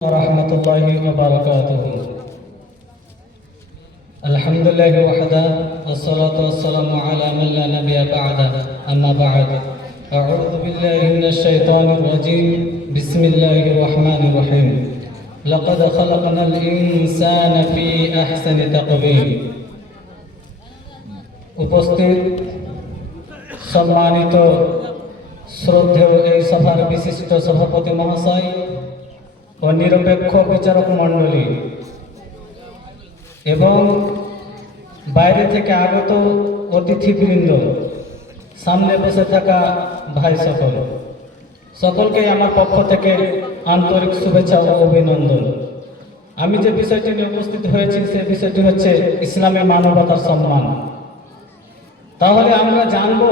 ورحمة الله وبركاته. الحمد لله وحده والصلاة والسلام على من لا نبي بعده. أما بعد أعوذ بالله من الشيطان الرجيم. بسم الله الرحمن الرحيم. لقد خلقنا الإنسان في أحسن تقويم. উপস্থিত সম্মানিত শ্রদ্ধেয় এই সভার বিশিষ্ট সভাপতি মহাশয় ও নিরপেক্ষ বিচারক মণ্ডলী এবং বাইরে থেকে আগত অতিথিবৃন্দ, সামনে বসে থাকা ভাই সকলকে আমার পক্ষ থেকে আন্তরিক শুভেচ্ছা ও অভিনন্দন। আমি যে বিষয়টি নিয়ে উপস্থিত হয়েছি সে বিষয়টি হচ্ছে ইসলামে মানবতার সম্মান। তাহলে আমরা জানব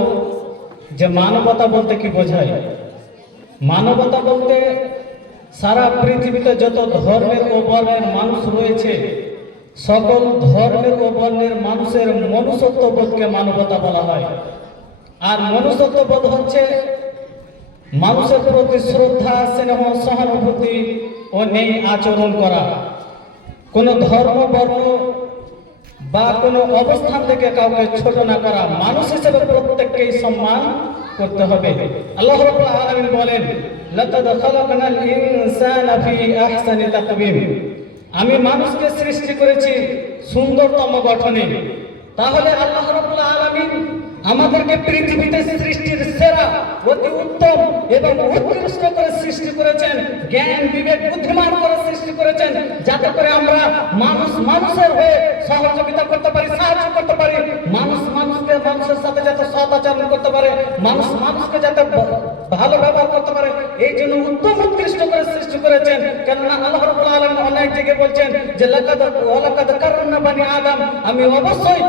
যে মানবতা বলতে কি বোঝায়। মানবতা বলতে সারা পৃথিবীতে যত ধর্মের ও বর্ণের মানুষ রয়েছে সকল ধর্মের ও বর্ণের মানুষের মনুষ্যত্ববোধকে মানবতা বলা হয়। আর মনুষ্যত্ববোধ হচ্ছে মানুষের প্রতি শ্রদ্ধা, স্নেহ, সহানুভূতি ও ন্যায় আচরণ করা, কোনো ধর্ম, বর্ণ বা কোনো অবস্থান থেকে কাউকে ছোট না করা, মানুষ হিসেবে প্রত্যেককেই সম্মান করতে হবে। আল্লাহ রাব্বুল আলামিন বলেন, লাকাদ খালাকনাল ইনসানা ফি আহসানি তাকওয়িম। আমি মানুষকে সৃষ্টি করেছি সুন্দরতম গঠনে। তাহলে আল্লাহ রাব্বুল আলামিন আমাদেরকে পৃথিবীতে সৃষ্টির সেরা, অতি উত্তম এবং উৎকৃষ্ট করে সৃষ্টি করেছেন, জ্ঞান, বিবেক, বুদ্ধিমান করে সৃষ্টি করেছেন, যাতে করে আমরা মানুষের হয়ে সহযোগিতা করতে পারি, সাহায্য করতে পারি, মানুষের সাথে যাতে সৎ আচরণ করতে পারে, মানুষকে যাতে ভালো ব্যবহার করতে পারে, এই জন্য উত্তম উৎকৃষ্ট করে সৃষ্টি করেছেন। কেননা আল্লাহ রাব্বুল আলামিন অনেক জায়গায় বলছেন যে লাকাদ কাররামনা বানি আদম, আমি অবশ্যই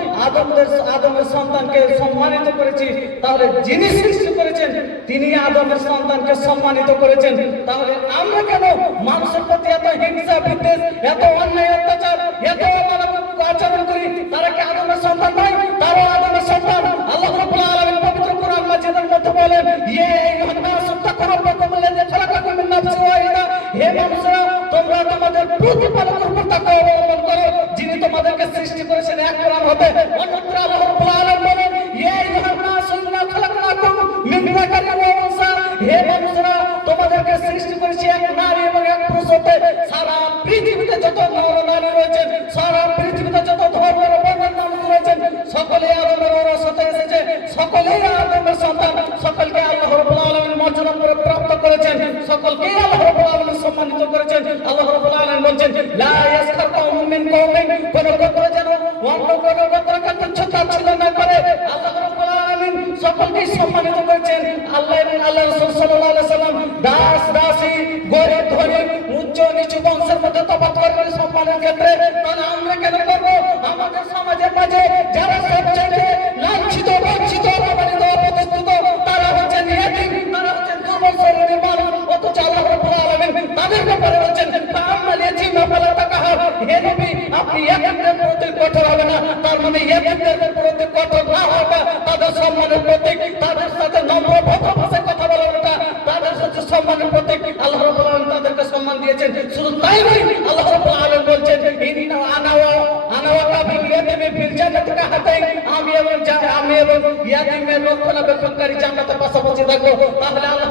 আদমের সন্তানকে সম্মানিত করেছি। তাহলে যিনি সৃষ্টি করেছেন তিনি আদমের সন্তানকে সম্মানিত করেছেন। তাহলে আমরা কেন মানুষের প্রতি এত হিংসা, বিদ্বেষ, এত অন্যায়, অত্যাচার, এত অমানবিক আচরণ করি? তারা কি আদমের সন্তান নয়? তারাও আদমের সন্তান। আল্লাহ রাব্বুল আলামিন পবিত্র কোরআন মাজিদের মধ্যে বলেন, ইয়া আইয়ুহান নাসু তাকু রাব্বাকুম আল্লাযী খালাকাকুম মিন নাফসিন ওয়াহিদা। হে মানুষরা, তোমরা তোমাদের প্রতিপালকের উপর তাকওয়া অবলম্বন করো, যিনি তোমাদেরকে সৃষ্টি করেছেন এক প্রাণ হতে। অন্যত্র আল্লাহ রাব্বুল আলামিন বলেন, ইয়া আইয়ুহান নাসু ইন্না খালাকনাকুম মিন যাকারিন ওয়া উনসা। হে মানুষরা, তোমাদেরকে সৃষ্টি করেছি এক নারী এবং এক পুরুষ হতে। সারা পৃথিবীতে যত নর-নারী রয়েছেন, সারা পৃথিবীতে যত ধর্মের ও বর্ণের মানুষ রয়েছেন, সকলেই আদমের ঔরস হতে এসেছে, সকলেই আদমের সন্তান। সকলকে আল্লাহ রাব্বুল আলামিন মর্যাদা করে প্রাপ্ত করেছেন, সকলকেই আল্লাহ রাব্বুল আলামিন সম্মানিত করেছেন। আল্লাহ রাব্বুল আলামিন বলেন, লা ইয়াসখার কওমুম মিন কওমিন, কোন গোত্র যেন অন্য কোন গোত্রকে তুচ্ছ-তাচ্ছিল্য না করে। আল্লাহ রাব্বুল আলামিন সকলকেই সম্মানিত করেছেন। আল্লাহ এবং আল্লাহর রাসূল সাল্লাল্লাহু আলাইহি সাল্লাম দাস, দাসী, গরীব, ধনী, উচ্চ নিচু বংশের মধ্যে তফাৎ করেন সম্মানের ক্ষেত্রে। তাহলে আমরা কেন করব? আমাদের সমাজের মাঝে যারা সবচেয়ে লাঞ্ছিত, বঞ্চিত, অপমানিত, অপদস্থিত, তারা হচ্ছেন ইয়াতীম, তারা হচ্ছেন দুর্বল শরীরের মানুষ। অথচ আল্লাহ রাব্বুল আলামিন তাদের ব্যাপারে বলছেন, ফাআম্মাল ইয়াতীমা ফালা তাকহার। হে নবী, আপনি ইয়াতীমদের প্রতি কঠোর হবে না। তার মানে ইয়াতীমদের প্রতি কঠোর না হওয়াটা তাদের সম্মানের প্রতীক, তাদের সাথে নম্র ভদ্র ভাষায় কথা বলাটা তাদের সাথে সম্মানের প্রতীক। আল্লাহ রাব্বুল আলামিন তাদেরকে সম্মান দিয়েছেন। শুধু তাই নয়, আল্লাহ রাব্বুল আলামিন বলছেন, ইন্না আনা ওয়া কাবিল ইয়াতীমি ফিল জান্নাতি কাহাতাইন। আমি এবং ইয়াতীমের রক্ষণাবেক্ষণকারী জান্নাতে পাশাপাশি থাকবো। তাহলে আল্লাহ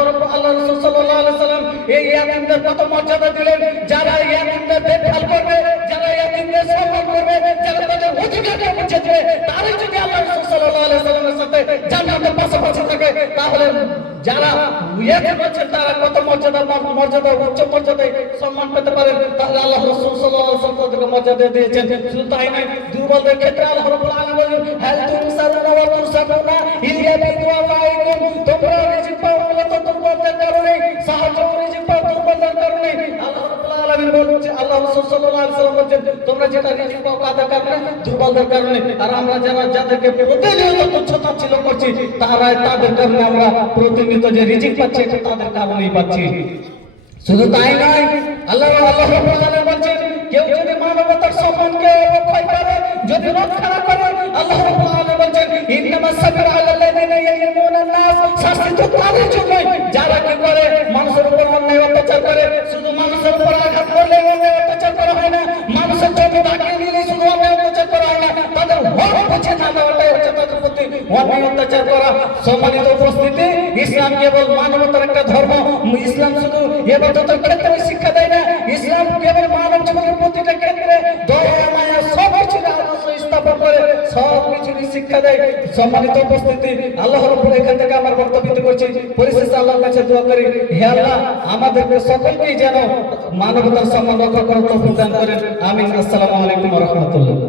রাসূল সাল্লাল্লাহু আলাইহি সাল্লাম এই ইয়াতীমদের কত মর্যাদা দিলেন। যারা ইয়াতীমদের দেখভাল করবে, যারা ইয়াতীমদের সম্মান করবে, যারা তাদের অধিকারকে বুঝে দেবে, তারাই যদি আল্লাহ রাসূল সাল্লাল্লাহু আলাইহি সাল্লামের সাথে জান্নাতের পাশাপাশি থাকে, তাহলে যারা ইয়াতীম আছেন তারা কত মর্যাদা, উচ্চ মর্যাদায় সম্মান পেতে পারেন। তাহলে আল্লাহ রাসূল সাল্লাল্লাহু আলাইহি ওয়াসাল্লাম তাদেরকে মর্যাদা দিয়েছেন। শুধু তাই নয়, দুর্বলদের ক্ষেত্রে আল্লাহ রাব্বুল আলামিন বলেন, হাল তুনসারুনা ওয়া তুরসাকুনা ইল্লা বিদুআফাইকুম। তোমরা রিজিক পাও মূলত দুর্বলদের কারণে, সাহায্য রিজিক পাও দুর্বলদের কারণে। আল্লাহ রাব্বুল আলামিন বলেন, আল্লাহ রাসূল সাল্লাল্লাহু আলাইহি ওয়াসাল্লাম বলেন, তোমরা যেটা রিজিক পাও কাদের কারণে? দুর্বলদের কারণে। আর আমরা যাদেরকে প্রতিনিয়ত তুচ্ছ-তাচ্ছিল্য করছি, তাদের কারণে আমরা প্রতিনিয়ত যে রিজিক পাচ্ছি এটা তাদের কারণেই পাচ্ছি। শুধু তাই নয়, আল্লাহ রাব্বুল আলামিন বলেন, কেউ যদি মানবতার সম্মানকে অবক্ষয় করে, যদি রক্ষা না করে, আল্লাহ রাব্বুল আলামিন বলেন, ইন্নামাস সাবিরু আলাল্লাযিনা ইয়ালিমুনান নাস। শাস্তি তো তাদের জন্যই যারা কি করে, মানুষের উপর অন্যায় অত্যাচার করে, শুধু মানুষের উপর আঘাত করে না দেওয়াটাই হচ্ছে তাদের প্রতি অন্যায় অত্যাচার করা। সম্মানিত উপস্থিতি, ইসলাম কেবল মানবতার একটা ধর্ম। ইসলাম শুধু ইবাদতের ক্ষেত্রে শিক্ষা দেয় না, ইসলাম কেবল মানব জীবনের প্রতিটা ক্ষেত্রে দয়া মায়া সব কিছু আদর্শ স্থাপন করে, সব কিছুরই শিক্ষা দেয়। সম্মানিত উপস্থিতি, আল্লাহ রাব্বুল এখান থেকে আমার বক্তব্য করছি, পরিশেষে আল্লাহর কাছে দোয়া করি, হে আল্লাহ আমাদেরকে সকলকেই যেন মানবতার সম্মান রক্ষা করার তৌফিক দান করেন। আমিন। আসসালামু আলাইকুম ওয়া রাহমাতুল্লাহ।